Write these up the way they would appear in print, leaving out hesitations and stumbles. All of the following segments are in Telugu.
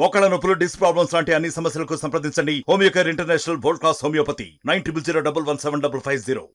మోకాళ్ళ నొప్పులు, డిస్క్ ప్రాబ్లమ్స్ లాంటి అన్ని సమస్యలకు సంప్రదించండి Homeocare international world class homeopathy 9001175550.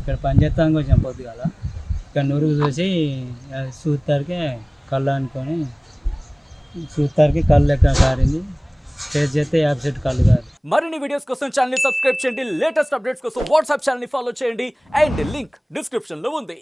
ఇక్కడ పని చేస్తానికి వచ్చాం పొద్దుగాల. ఇక్కడ నురుగు చూసి చూస్తారికి కళ్ళు అనుకొని చూస్తారికి కళ్ళు లెక్క కారింది. టేస్ట్ చేస్తే యాబ్సెట్ కళ్ళు కాదు. మరిన్ని వీడియోస్ కోసం ఛానల్ ని సబ్స్క్రైబ్ చేయండి. లేటెస్ట్ అప్డేట్స్ కోసం వాట్సాప్ ఛానల్ ని ఫాలో చేయండి. అండ్ లింక్ డిస్క్రిప్షన్ లో ఉంది.